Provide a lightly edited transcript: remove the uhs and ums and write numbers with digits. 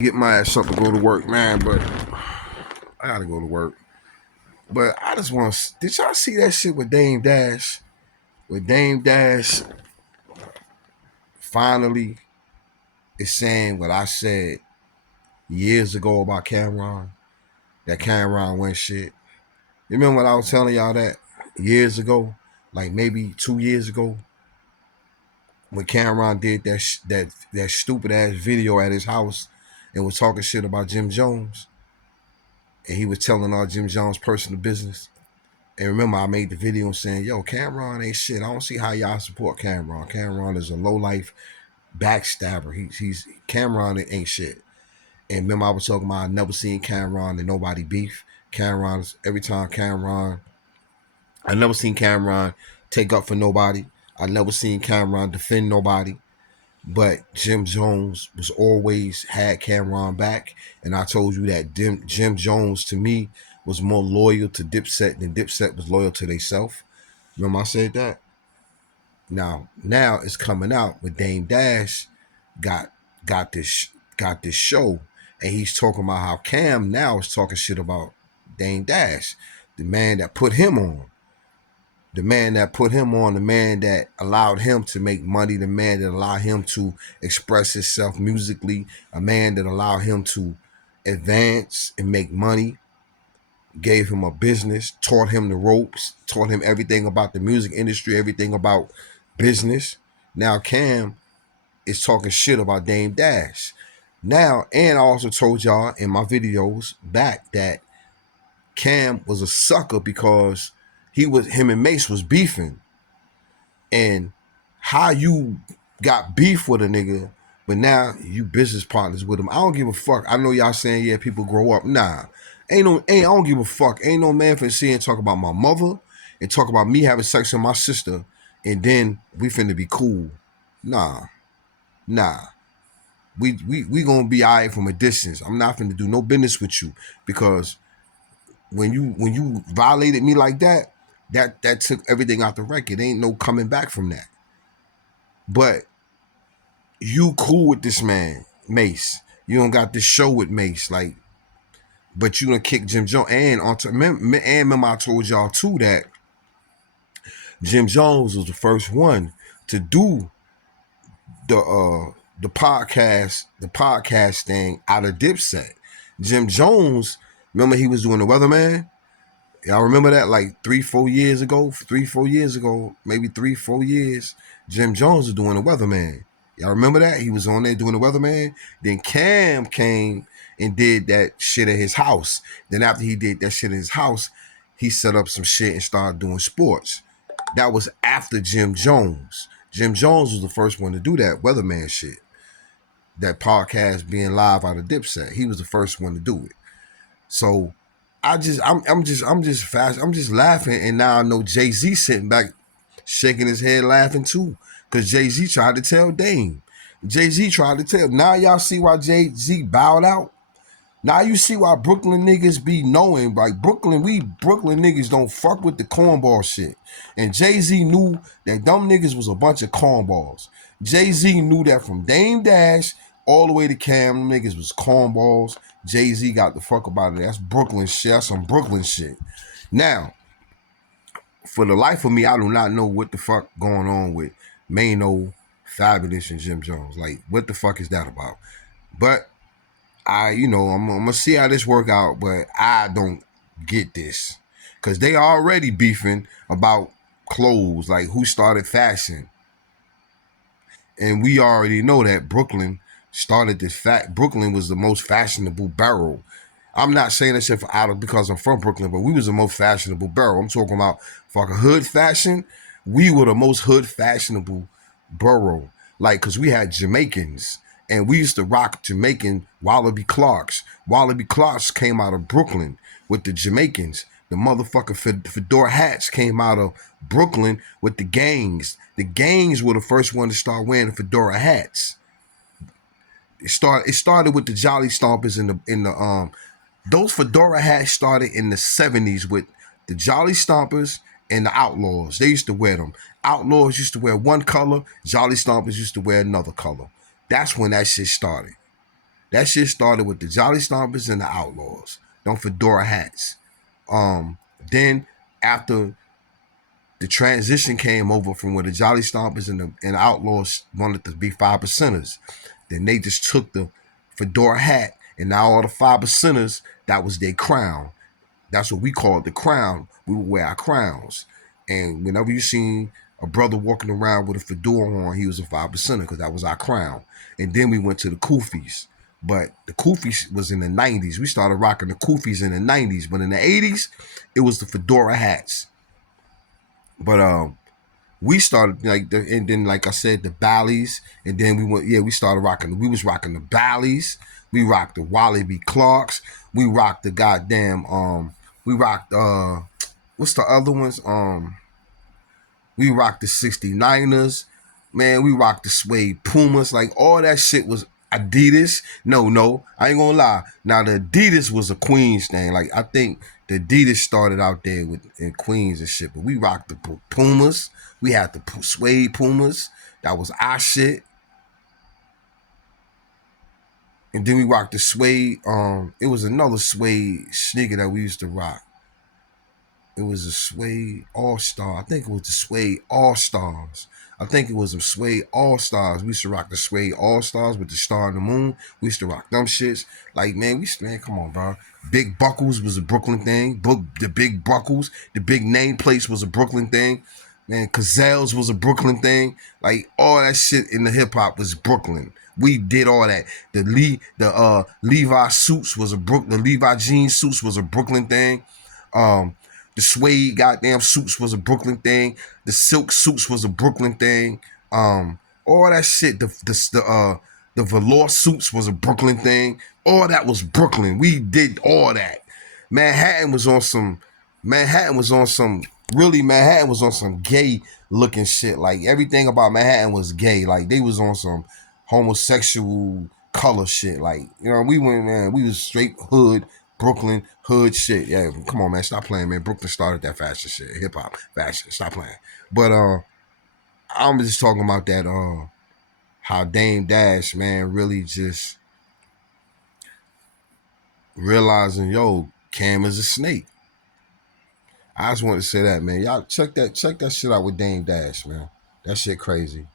Get my ass up to go to work, man, but I gotta go to work. But I just want to. Did y'all see that shit with Dame Dash? With Dame Dash finally is saying what I said years ago about Cameron. That Cameron went shit. You remember what I was telling y'all that years ago, like maybe 2 years ago, when Cameron did that stupid ass video at his house and was talking shit about Jim Jones, and he was telling all Jim Jones' personal business. And remember, I made the video saying, yo, Cameron ain't shit. I don't see how y'all support Cameron. Cameron is a low-life backstabber. He's Cameron ain't shit. And remember, I was talking about I never seen Cameron and nobody beef. Cameron's every time Cameron, I never seen Cameron take up for nobody. I never seen Cameron defend nobody. But Jim Jones was always had Cameron back. And I told you that Jim Jones, to me, was more loyal to Dipset than Dipset was loyal to theyself. Remember I said that? Now it's coming out with Dame Dash got got this got this show, and he's talking about how Cam now is talking shit about Dame Dash, the man that put him on. The man that put him on, the man that allowed him to make money, the man that allowed him to express himself musically, a man that allowed him to advance and make money, gave him a business, taught him the ropes, taught him everything about the music industry, everything about business. Now Cam is talking shit about Dame Dash. Now, and I also told y'all in my videos back that Cam was a sucker because him and Mace was beefing. And how you got beef with a nigga, but now you business partners with him. I don't give a fuck. I know y'all saying, yeah, people grow up. Nah. I don't give a fuck. Ain't no man finna see and talk about my mother and talk about me having sex with my sister and then we finna be cool. Nah. We gonna be all right from a distance. I'm not finna do no business with you because when you violated me like that, that took everything out the record. Ain't no coming back from that. But you cool with this man, Mace. You don't got this show with Mace, like, but you done kick Jim Jones. And remember I told y'all too that Jim Jones was the first one to do the podcast thing out of Dipset. Jim Jones, remember he was doing the Weatherman? Y'all remember that like 3-4 years ago? 3-4 years ago, maybe 3-4 years. Jim Jones was doing the Weatherman. Y'all remember that? He was on there doing the Weatherman. Then Cam came and did that shit at his house. Then after he did that shit at his house, he set up some shit and started doing sports. That was after Jim Jones. Jim Jones was the first one to do that Weatherman shit. That podcast being live out of Dipset. He was the first one to do it. So I'm just fast. I'm just laughing, and now I know Jay-Z sitting back, shaking his head, laughing too, because Jay-Z tried to tell Dame. Jay-Z tried to tell. Now y'all see why Jay-Z bowed out. Now you see why Brooklyn niggas be knowing, like Brooklyn niggas don't fuck with the cornball shit. And Jay-Z knew that them niggas was a bunch of cornballs. Jay-Z knew that from Dame Dash all the way to Cam, them niggas was cornballs. Jay-Z got the fuck about it. That's Brooklyn shit. That's some Brooklyn shit. Now, for the life of me, I do not know what the fuck going on with Mano, Fabulous, and Jim Jones. Like, what the fuck is that about? But I'm gonna see how this work out, but I don't get this. Cause they already beefing about clothes, like who started fashion. And we already know that Brooklyn started this Brooklyn was the most fashionable borough. I'm not saying that shit because I'm from Brooklyn, but we was the most fashionable borough. I'm talking about fucking hood fashion. We were the most hood fashionable borough. Like, cause we had Jamaicans. And we used to rock Jamaican Wallaby Clarks. Wallaby Clarks came out of Brooklyn with the Jamaicans. The motherfucking fedora hats came out of Brooklyn with the gangs. The gangs were the first one to start wearing the fedora hats. It started with the Jolly Stompers in the those fedora hats started in the 70s with the Jolly Stompers and the Outlaws. They used to wear them. Outlaws used to wear one color. Jolly Stompers used to wear another color. That's when that shit started. That shit started with the Jolly Stompers and the Outlaws. Them fedora hats. Then after the transition came over from where the Jolly Stompers and the Outlaws wanted to be 5%ers, then they just took the fedora hat, and now all the 5%ers, that was their crown. That's what we called the crown. We would wear our crowns. And whenever you seen a brother walking around with a fedora on, he was a 5%er because that was our crown. And then we went to the kufis. But the kufis was in the 90s. We started rocking the kufis in the 90s. But in the 80s, it was the fedora hats. But we started and then like I said, the Ballies, and then we started rocking. We was rocking the Ballies. We rocked the Wally B. Clarks. We rocked the goddamn we rocked what's the other ones? We rocked the 69ers. Man, we rocked the suede Pumas. Like all that shit was Adidas. No, I ain't gonna lie. Now the Adidas was a Queens thing. Like I think the Adidas started out there in Queens and shit. But we rocked the Pumas. We had the suede Pumas. That was our shit. And then we rocked the suede. It was another suede sneaker that we used to rock. It was a suede all-star. I think it was the suede all-stars. I think it was a suede all-stars. We used to rock the suede all-stars with the star and the moon. We used to rock them shits. Like, man, come on, bro. Big Buckles was a Brooklyn thing. The big Buckles, the big nameplates was a Brooklyn thing. Man, Cazelles was a Brooklyn thing. Like, all that shit in the hip-hop was Brooklyn. We did all that. The Levi suits was the Levi jean suits was a Brooklyn thing. The suede goddamn suits was a Brooklyn thing. The silk suits was a Brooklyn thing. All that shit. The velour suits was a Brooklyn thing. All that was Brooklyn. We did all that. Manhattan was on some gay looking shit. Like everything about Manhattan was gay. Like they was on some homosexual color shit. Like, you know, we was straight hood. Brooklyn hood shit. Yeah, come on, man. Stop playing, man. Brooklyn started that fashion shit. Hip hop fashion. Stop playing. But I'm just talking about that how Dame Dash, man, really just realizing, yo, Cam is a snake. I just want to say that, man. Y'all check that shit out with Dame Dash, man. That shit crazy.